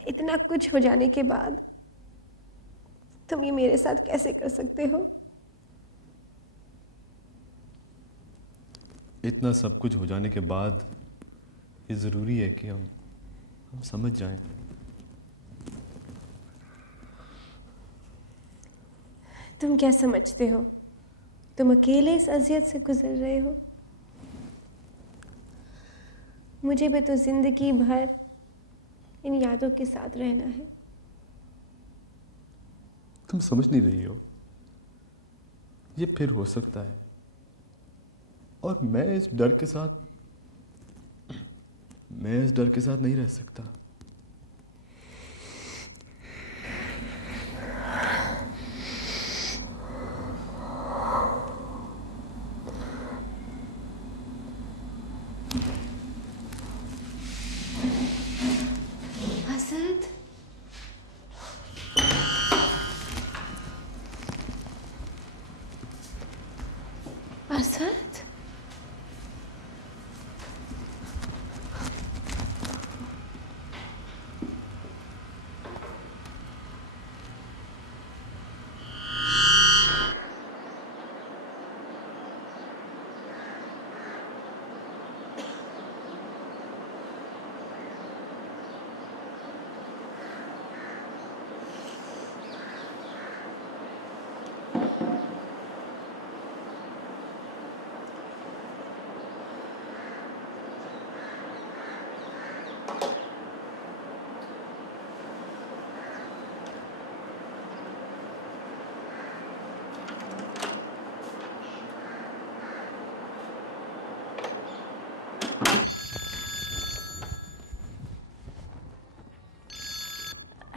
इतना कुछ हो जाने के बाद तुम ये मेरे साथ कैसे कर सकते हो? इतना सब कुछ हो जाने के बाद ये ज़रूरी है कि हम समझ जाएं। तुम क्या समझते हो? तुम अकेले इस अजियत से गुजर रहे हो। मुझे भी तो जिंदगी भर इन यादों के साथ रहना है। तुम समझ नहीं रही हो, ये फिर हो सकता है और मैं इस डर के साथ नहीं रह सकता। असद, असद,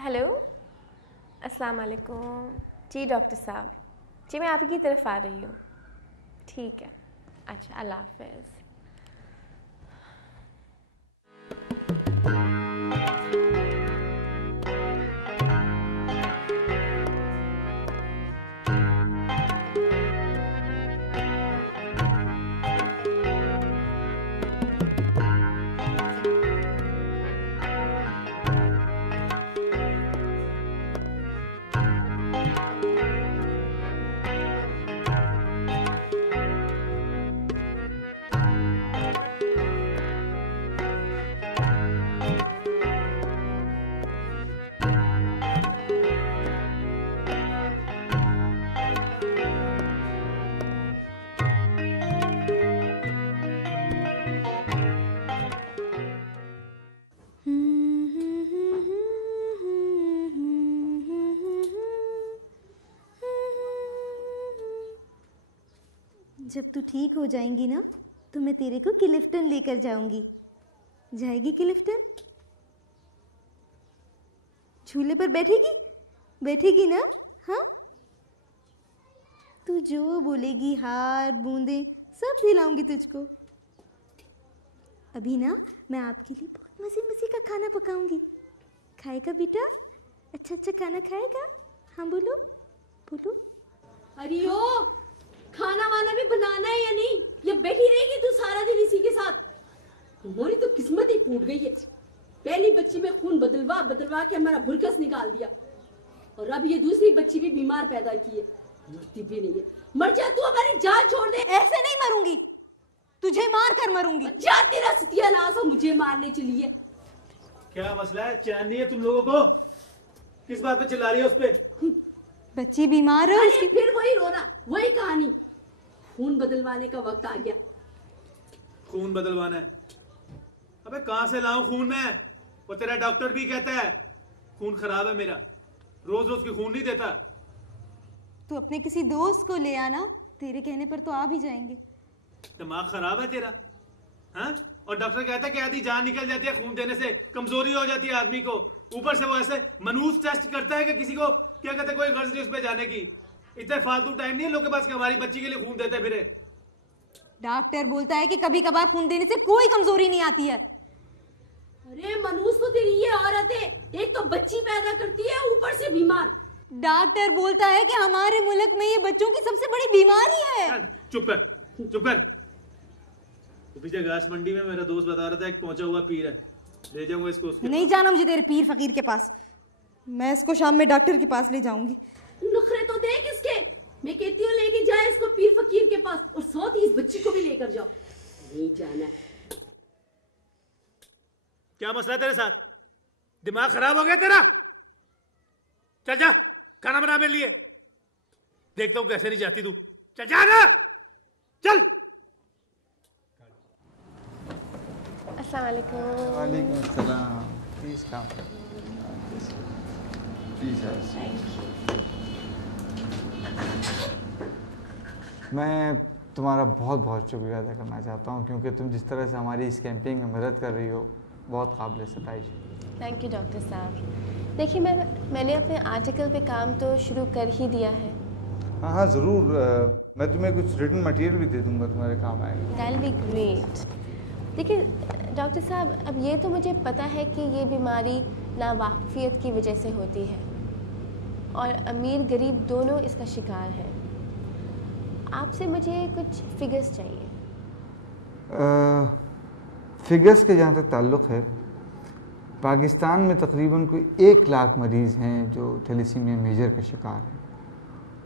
हेलो, अस्सलाम वालेकुम। जी डॉक्टर साहब, जी मैं आप ही की तरफ आ रही हूँ। ठीक है, अच्छा, अल्लाह हाफ़िज़। जब तू ठीक हो जाएंगी ना तो मैं तेरे को क्लिफ्टन लेकर जाऊंगी। जाएगी क्लिफ्टन? झूले पर बैठेगी? बैठेगी ना? हाँ, तू जो बोलेगी हार बूंदे सब दिलाऊंगी तुझको। अभी ना मैं आपके लिए बहुत मजे मजे का खाना पकाऊंगी। खाएगा बेटा? अच्छा अच्छा खाना खाएगा? हाँ बोलो बोलो। अरे ओ, खाना वाना भी बनाना है या नहीं? या बैठी रहेगी तू सारा दिन इसी के साथ? हमारी तो किस्मत ही फूट गई है। पहली बच्ची में खून बदलवा बदलवा के हमारा भुरकस निकाल दिया और अब ये दूसरी बच्ची भी बीमार पैदा की है। मरती भी नहीं है। मर जा तू, हमारी जान छोड़ दे। ऐसे नहीं मरूंगी, तुझे मार कर मरूंगी। जा, तेरा सत्यानाश हो, मुझे मारने चली है। क्या मसला है? चैन नहीं है तुम लोगों को? किस बात पे चिल्ला रही है उस पे? बच्ची बीमार है उसकी। फिर वही रोना, वही कहानी। खून बदलवाने का वक्त आ गया। खून बदलवाना है? अबे कहां से लाऊं खून मैं? वो तेरा डॉक्टर भी कहता है खून खराब है मेरा, रोज रोज की खून नहीं देता। तो अपने किसी दोस्त को ले आना, तेरे कहने पर तो आ भी जाएंगे। दिमाग खराब है तेरा? हाँ? और डॉक्टर कहता है कि आधी जान निकल जाती है खून देने से, कमजोरी हो जाती है आदमी को। ऊपर से वो ऐसे मनूस टेस्ट करता है कि किसी को क्या कहते, कोई गर्ज नहीं उस पे जाने की। इतने फालतू टाइम नहीं है लोगों के पास कि हमारी बच्ची के लिए खून देते फिरे। डॉक्टर बोलता है कि कभी कभार खून देने से कोई कमजोरी नहीं आती है। अरे मनूस तो तेरी ये औरत है, एक तो बच्ची पैदा करती है ऊपर से बीमार। डॉक्टर बोलता है कि हमारे मुल्क में ये बच्चों की सबसे बड़ी बीमारी है। चुप कर, चुप कर। तो पीछे घास मंडी में मेरा दोस्त बता रहा था एक पहुंचा हुआ पीर है, ले जाऊंगा इसको उसके नहीं जाना मुझे तेरे पीर फकीर के पास। मैं इसको शाम में डॉक्टर के पास ले जाऊंगी। नखरे तो देख इसके। मैं कहती हूँ लेके जाए इसको पीर फकीर के पास, और साथ ही इस बच्ची को भी लेकर जाओ। नहीं जाना। क्या मसला है तेरे साथ? दिमाग खराब हो गया तेरा? चल जा, खाना बना मेरे लिए। देखता हूँ कैसे नहीं जाती तू। चल जा ना, चल। अस्सलाम वालेकुम। वालेकुम अस्सलाम। Please come. प्लीज। मैं तुम्हारा बहुत बहुत शुक्रिया अदा करना चाहता हूँ, क्योंकि तुम जिस तरह से हमारी इस कैंपेन में मदद कर रही हो, बहुत काबिल सताइश है। थैंक यू डॉक्टर साहब। देखिए मैंने अपने आर्टिकल पे काम तो शुरू कर ही दिया है। हाँ हाँ ज़रूर। मैं तुम्हें कुछ रिटन मटेरियल भी दे दूँगा, तुम्हारे काम आएगा। That will be great. देखिए डॉक्टर साहब, अब ये तो मुझे पता है कि ये बीमारी नावाकिफियत की वजह से होती है और अमीर गरीब दोनों इसका शिकार है। आपसे मुझे कुछ फिगर्स चाहिए। फिगर्स के जहाँ तक ताल्लुक़ है, पाकिस्तान में तकरीबन कोई 1 लाख मरीज़ हैं जो थैलेसीमिया मेजर का शिकार हैं,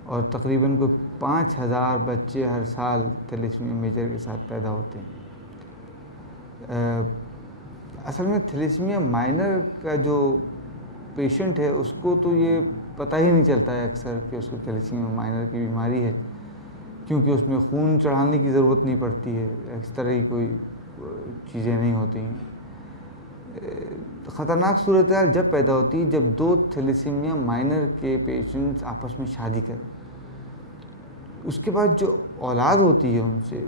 और तकरीबन कोई 5000 बच्चे हर साल थैलेसीमिया मेजर के साथ पैदा होते हैं। असल में थैलेसीमिया माइनर का जो पेशेंट है उसको तो ये पता ही नहीं चलता है अक्सर कि उसको थैलेसीमिया माइनर की बीमारी है, क्योंकि उसमें खून चढ़ाने की ज़रूरत नहीं पड़ती है, इस तरह की कोई चीज़ें नहीं होती हैं। ख़तरनाक सूरत हाल जब पैदा होती है जब 2 थैलेसीमिया माइनर के पेशेंट्स आपस में शादी करें। उसके बाद जो औलाद होती है उनसे,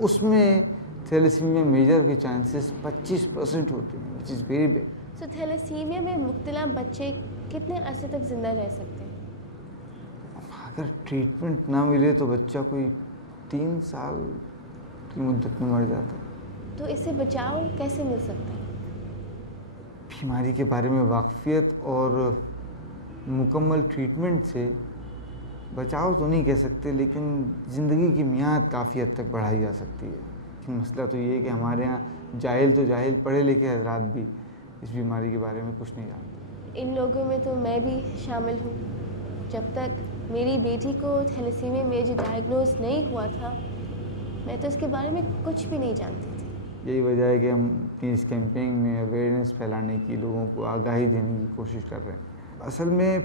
उसमें थैलेसीमिया मेजर के चांसेस 25% होते हैं, विच इज़ वेरी बैड। तो थैलेसीमिया में मुब्तला बच्चे कितने अरसे तक ज़िंदा रह सकते हैं? अगर ट्रीटमेंट ना मिले तो बच्चा कोई 3 साल की मुद्दत में मर जाता है। तो इससे बचाव कैसे मिल सकता है? बीमारी के बारे में वाकफियत और मुकम्मल ट्रीटमेंट से बचाव तो नहीं कह सकते, लेकिन ज़िंदगी की मियाद काफ़ी हद तक बढ़ाई जा सकती है। लेकिन मसला तो ये है कि हमारे यहाँ जाहिल तो जाहिल, पढ़े लिखे हजरात भी इस बीमारी के बारे में कुछ नहीं जानते। इन लोगों में तो मैं भी शामिल हूँ। जब तक मेरी बेटी को थैलेसीमिया मेजर डायग्नोज नहीं हुआ था, मैं तो इसके बारे में कुछ भी नहीं जानती थी। यही वजह है कि हम अपनी इस कैंपेन में अवेयरनेस फैलाने की, लोगों को आगाही देने की कोशिश कर रहे हैं। असल में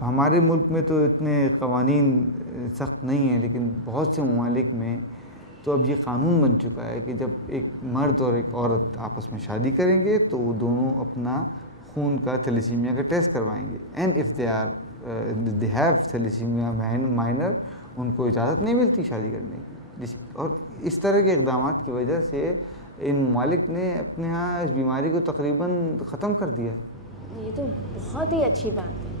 हमारे मुल्क में तो इतने कवानीन सख्त नहीं हैं, लेकिन बहुत से ममालिक में तो अब ये कानून बन चुका है कि जब एक मर्द और एक औरत आपस में शादी करेंगे तो वो दोनों अपना खून का थैलेसीमिया का टेस्ट करवाएंगे, and if they have thalassaemia minor, उनको इजाज़त नहीं मिलती शादी करने की। और इस तरह के इक़दाम की वजह से इन ममालिक ने अपने यहाँ इस बीमारी को तकरीबन ख़त्म कर दिया। ये तो बहुत ही अच्छी बात है।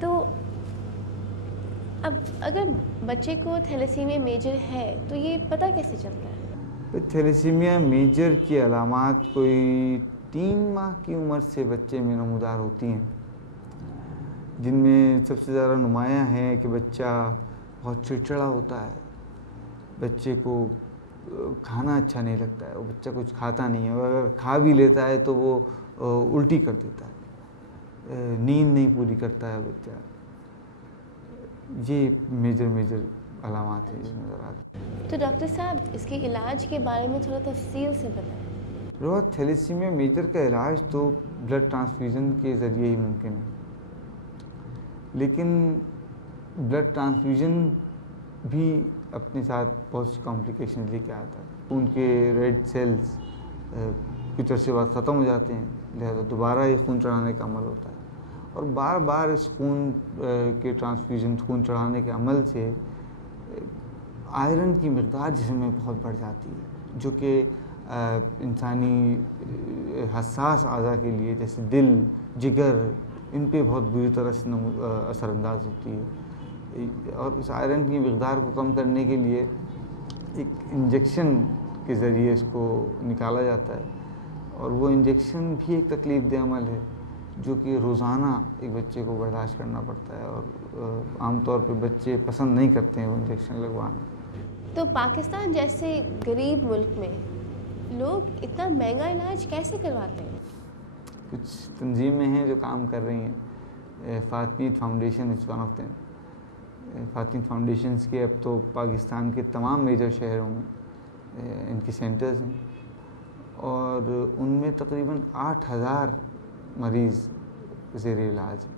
तो अब अगर बच्चे को थैलेसीमिया मेजर है तो ये पता कैसे चलता है? थैलेसीमिया मेजर की अलामात कोई 3 माह की उम्र से बच्चे में नमूदार होती हैं, जिनमें सबसे ज़्यादा नुमायाँ हैं कि बच्चा बहुत चिड़चिड़ा होता है, बच्चे को खाना अच्छा नहीं लगता है, वो बच्चा कुछ खाता नहीं है, और अगर खा भी लेता है तो वो उल्टी कर देता है, नींद नहीं पूरी करता है बच्चा। ये मेजर अलामात हैं जो नज़र आती हैं। तो डॉक्टर साहब, इसके इलाज के बारे में थोड़ा तफसील से बताएं। रोहत, थैलेसीमिया मेजर का इलाज तो ब्लड ट्रांसफ्यूज़न के ज़रिए ही मुमकिन है, लेकिन ब्लड ट्रांसफ्यूज़न भी अपने साथ बहुत सी कॉम्प्लिकेशन लेके आता है। उनके रेड सेल्स कुछ अर्से बाद ख़त्म हो जाते हैं, लिहाजा दोबारा ये खून चढ़ाने का अमल होता है, और बार बार इस खून के ट्रांसफ्यूज़न, खून चढ़ाने के अमल से आयरन की मकदार जिस्म में बहुत बढ़ जाती है, जो कि इंसानी हसास अज़ा के लिए जैसे दिल, जिगर, इन पे बहुत बुरी तरह से असरअंदाज होती है। और उस आयरन की मकदार को कम करने के लिए एक इंजेक्शन के ज़रिए इसको निकाला जाता है, और वो इंजेक्शन भी एक तकलीफ़ दे अमल है जो कि रोज़ाना एक बच्चे को बर्दाश्त करना पड़ता है, और आमतौर पे बच्चे पसंद नहीं करते हैं वो इंजेक्शन लगवाना। तो पाकिस्तान जैसे गरीब मुल्क में लोग इतना महंगा इलाज कैसे करवाते हैं? कुछ तंजीमें हैं जो काम कर रही हैं। फातमीद foundation is one of them. फातमीद फाउंडेशंस के अब तो पाकिस्तान के तमाम मेजर शहरों में इनके सेंटर्स हैं और उनमें तकरीबन 8,000 मरीज़ ज़ेर इलाज हैं।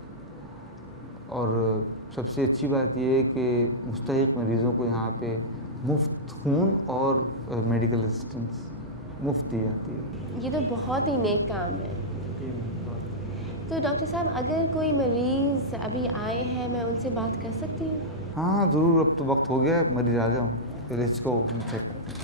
और सबसे अच्छी बात यह है कि मुस्तहिक मरीज़ों को यहाँ पे मुफ्त खून और मेडिकल असिस्टेंस मुफ्त दी जाती है। ये तो बहुत ही नेक काम है। तो डॉक्टर साहब, अगर कोई मरीज़ अभी आए हैं, मैं उनसे बात कर सकती हूँ? हाँ ज़रूर, अब तो वक्त हो गया है, मरीज़ आ जाओ, फिर इसको चेक करते हैं।